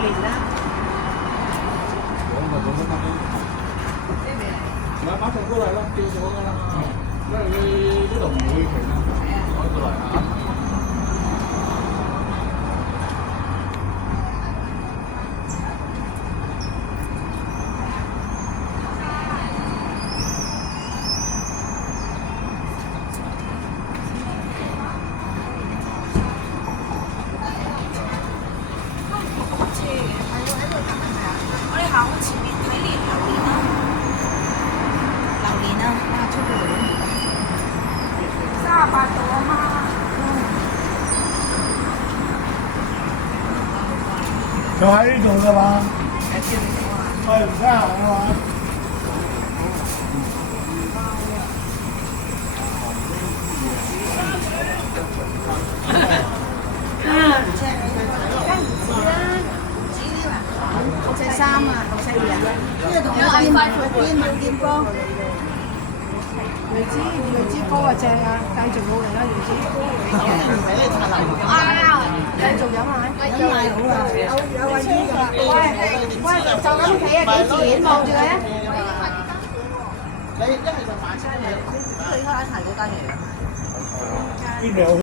年啦。我咪做乜乜馬上過嚟啦，叫咗㗎啦。因為佢呢度唔會停啊，趕過嚟啊。我哋行去前面睇榴蓮啦，榴蓮啊，哇，出到嚟38度啊媽！就喺呢度㗎嘛，係唔得閒啊嘛。63啊，62啊，呢個同民建幫。荔枝糕啊正啊，繼續冇嚟啦，荔枝糕。繼續飲啊！飲奶好啊，有位姨㗎。喂，就咁企啊，幾錢望住佢啊？邊度？